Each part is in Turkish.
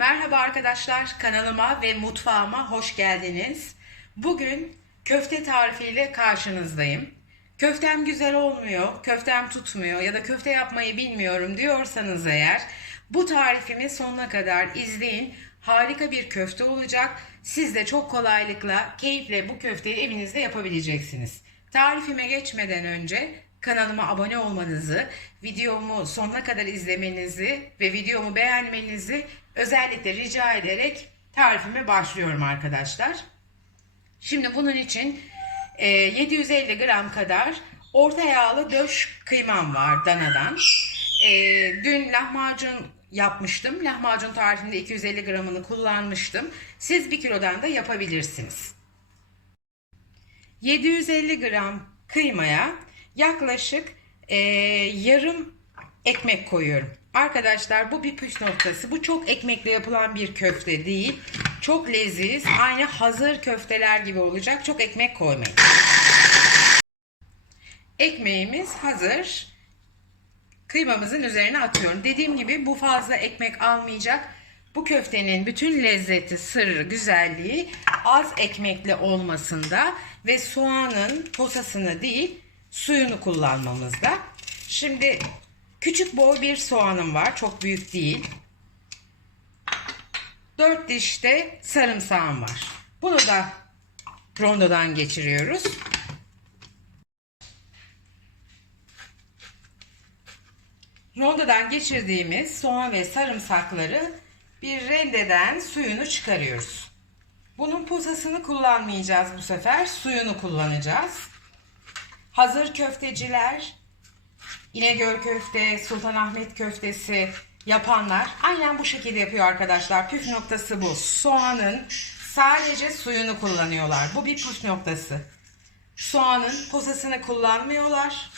Merhaba arkadaşlar, kanalıma ve mutfağıma hoş geldiniz. Bugün köfte tarifiyle karşınızdayım. Köftem güzel olmuyor, köftem tutmuyor ya da köfte yapmayı bilmiyorum diyorsanız eğer bu tarifimi sonuna kadar izleyin. Harika bir köfte olacak. Siz de çok kolaylıkla, keyifle bu köfteyi evinizde yapabileceksiniz. Tarifime geçmeden önce kanalıma abone olmanızı, videomu sonuna kadar izlemenizi ve videomu beğenmenizi özellikle rica ederek tarifime başlıyorum arkadaşlar. Şimdi bunun için e, 750 gram kadar orta yağlı döş kıymam var danadan. E, dün lahmacun yapmıştım. Lahmacun tarifinde 250 gramını kullanmıştım. Siz 1 kilodan da yapabilirsiniz. 750 gram kıymaya yaklaşık e, yarım ekmek koyuyorum. Arkadaşlar bu bir püf noktası. Bu çok ekmekle yapılan bir köfte değil. Çok leziz. Aynı hazır köfteler gibi olacak. Çok ekmek koymayın. Ekmeğimiz hazır. Kıymamızın üzerine atıyorum. Dediğim gibi bu fazla ekmek almayacak. Bu köftenin bütün lezzeti, sırrı, güzelliği az ekmekli olmasında ve soğanın posasını değil suyunu kullanmamızda. Şimdi küçük boy bir soğanım var. Çok büyük değil. 4 diş de sarımsağım var. Bunu da rondodan geçiriyoruz. Rondodan geçirdiğimiz soğan ve sarımsakları bir rendeden suyunu çıkarıyoruz. Bunun posasını kullanmayacağız bu sefer. Suyunu kullanacağız. Hazır köfteciler, İnegöl köfte, Sultanahmet köftesi yapanlar aynen bu şekilde yapıyor arkadaşlar. Püf noktası bu. Soğanın sadece suyunu kullanıyorlar. Bu bir püf noktası. Soğanın posasını kullanmıyorlar.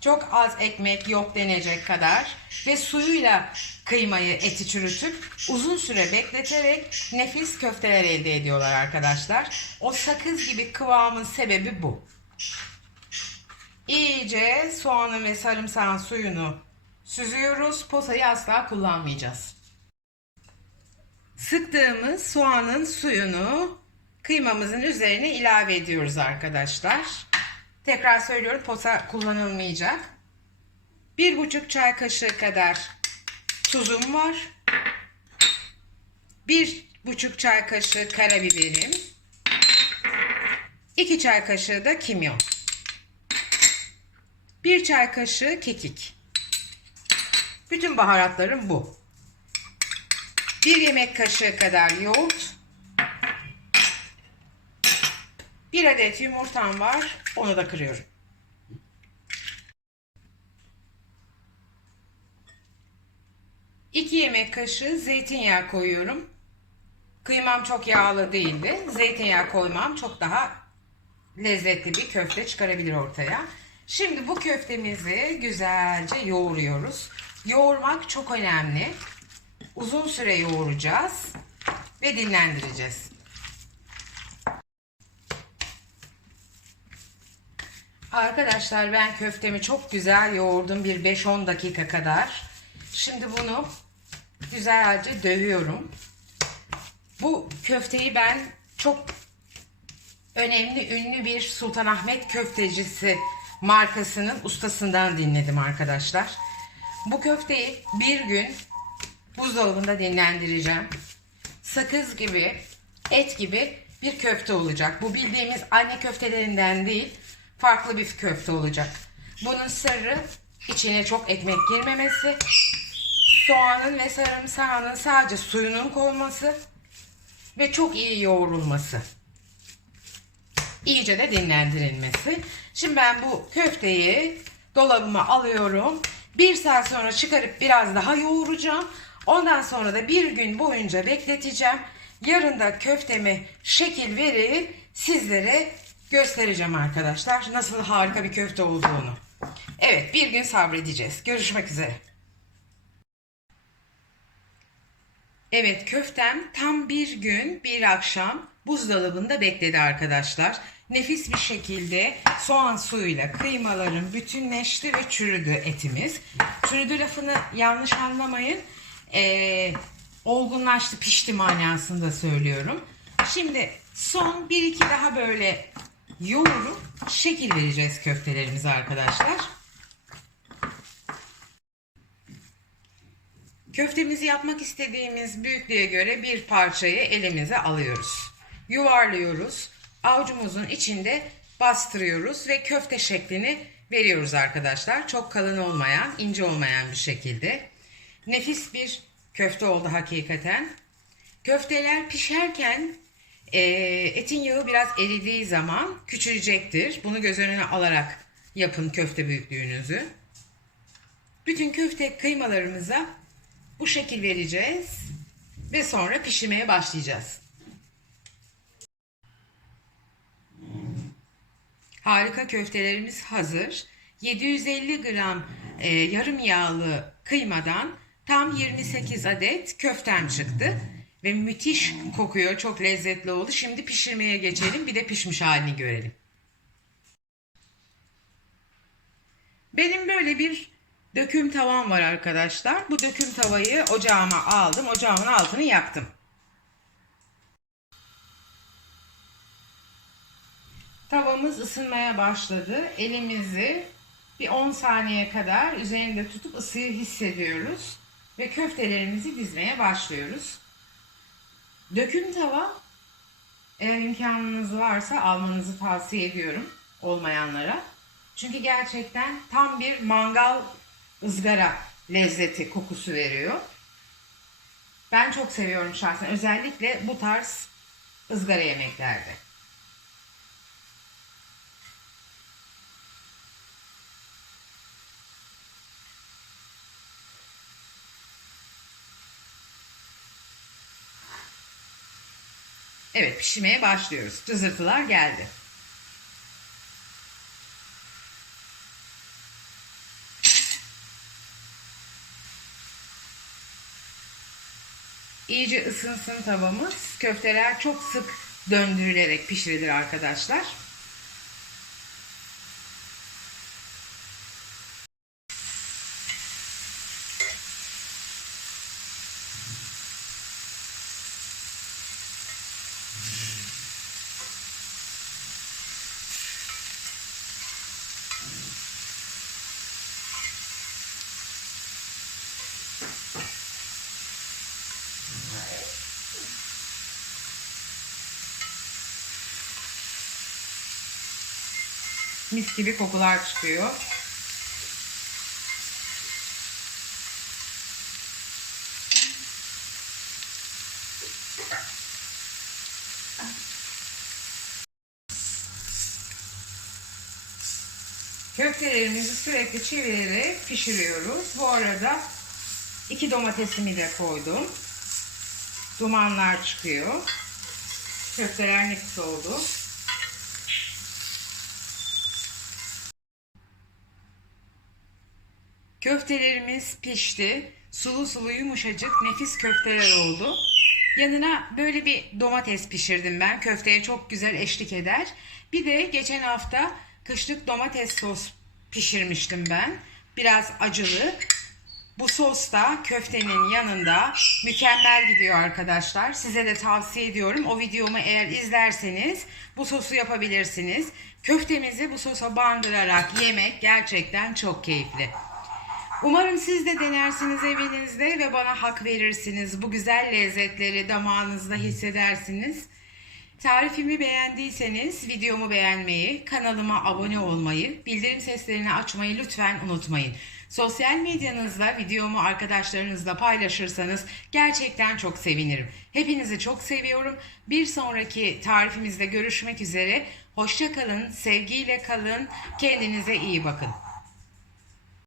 Çok az ekmek yok denecek kadar ve suyuyla kıymayı eti çürütüp uzun süre bekleterek nefis köfteler elde ediyorlar arkadaşlar. O sakız gibi kıvamın sebebi bu. İyice soğanın ve sarımsağın suyunu süzüyoruz. Posayı asla kullanmayacağız. Sıktığımız soğanın suyunu kıymamızın üzerine ilave ediyoruz arkadaşlar. Tekrar söylüyorum posa kullanılmayacak. Bir buçuk çay kaşığı kadar tuzum var. Bir buçuk çay kaşığı karabiberim. iki çay kaşığı da kimyon. Bir çay kaşığı kekik. Bütün baharatlarım bu. Bir yemek kaşığı kadar yoğurt. Bir adet yumurtam var. Onu da kırıyorum. İki yemek kaşığı zeytinyağı koyuyorum. Kıymam çok yağlı değildi. Zeytinyağı koymam çok daha lezzetli bir köfte çıkarabilir ortaya. Şimdi bu köftemizi güzelce yoğuruyoruz. Yoğurmak çok önemli. Uzun süre yoğuracağız ve dinlendireceğiz. Arkadaşlar ben köftemi çok güzel yoğurdum bir 5-10 dakika kadar. Şimdi bunu güzelce dövüyorum. Bu köfteyi ben çok önemli ünlü bir Sultanahmet köftecisi markasının ustasından dinledim arkadaşlar. Bu köfteyi bir gün buzdolabında dinlendireceğim. Sakız gibi, et gibi bir köfte olacak. Bu bildiğimiz anne köftelerinden değil, farklı bir köfte olacak. Bunun sırrı içine çok ekmek girmemesi, soğanın ve sarımsağının sadece suyunun konması ve çok iyi yoğrulması. İyice de dinlendirilmesi. Şimdi ben bu köfteyi dolabıma alıyorum. Bir saat sonra çıkarıp biraz daha yoğuracağım. Ondan sonra da bir gün boyunca bekleteceğim. Yarın da köfteme şekil verip sizlere göstereceğim arkadaşlar. Nasıl harika bir köfte olduğunu. Evet bir gün sabredeceğiz. Görüşmek üzere. Evet köftem tam bir gün bir akşam buzdolabında bekledi arkadaşlar. Nefis bir şekilde soğan suyuyla kıymaların bütünleşti ve çürüdü etimiz. Çürüdü lafını yanlış anlamayın. Ee, olgunlaştı, pişti manasında söylüyorum. Şimdi son bir iki daha böyle yoğurup şekil vereceğiz köftelerimize arkadaşlar. Köftemizi yapmak istediğimiz büyüklüğe göre bir parçayı elimize alıyoruz. Yuvarlıyoruz. Avucumuzun içinde bastırıyoruz ve köfte şeklini veriyoruz arkadaşlar. Çok kalın olmayan, ince olmayan bir şekilde. Nefis bir köfte oldu hakikaten. Köfteler pişerken e, etin yağı biraz eridiği zaman küçülecektir. Bunu göz önüne alarak yapın köfte büyüklüğünüzü. Bütün köfte kıymalarımıza bu şekil vereceğiz ve sonra pişirmeye başlayacağız. Harika köftelerimiz hazır. 750 gram e, yarım yağlı kıymadan tam 28 adet köftem çıktı. Ve müthiş kokuyor, çok lezzetli oldu. Şimdi pişirmeye geçelim, bir de pişmiş halini görelim. Benim böyle bir döküm tavam var arkadaşlar. Bu döküm tavayı ocağıma aldım. Ocağımın altını yaktım. Tavamız ısınmaya başladı. Elimizi bir 10 saniye kadar üzerinde tutup ısıyı hissediyoruz. Ve köftelerimizi dizmeye başlıyoruz. Döküm tava eğer imkanınız varsa almanızı tavsiye ediyorum olmayanlara. Çünkü gerçekten tam bir mangal ızgara lezzeti kokusu veriyor. Ben çok seviyorum şahsen özellikle bu tarz ızgara yemeklerde. Evet pişmeye başlıyoruz. Cızırtılar geldi. İyice ısınsın tavamız. Köfteler çok sık döndürülerek pişirilir arkadaşlar. Mis gibi kokular çıkıyor. Köftelerimizi sürekli çevirerek pişiriyoruz. Bu arada iki domatesimi de koydum. Dumanlar çıkıyor. Köfteler nefis oldu. Köftelerimiz pişti. Sulu sulu yumuşacık nefis köfteler oldu. Yanına böyle bir domates pişirdim ben. Köfteye çok güzel eşlik eder. Bir de geçen hafta kışlık domates sos pişirmiştim ben. Biraz acılı. Bu sos da köftenin yanında mükemmel gidiyor arkadaşlar. Size de tavsiye ediyorum. O videomu eğer izlerseniz bu sosu yapabilirsiniz. Köftemizi bu sosa bandırarak yemek gerçekten çok keyifli. Umarım siz de denersiniz evinizde ve bana hak verirsiniz. Bu güzel lezzetleri damağınızda hissedersiniz. Tarifimi beğendiyseniz videomu beğenmeyi, kanalıma abone olmayı, bildirim seslerini açmayı lütfen unutmayın. Sosyal medyanızda videomu arkadaşlarınızla paylaşırsanız gerçekten çok sevinirim. Hepinizi çok seviyorum. Bir sonraki tarifimizde görüşmek üzere. Hoşça kalın, sevgiyle kalın, kendinize iyi bakın.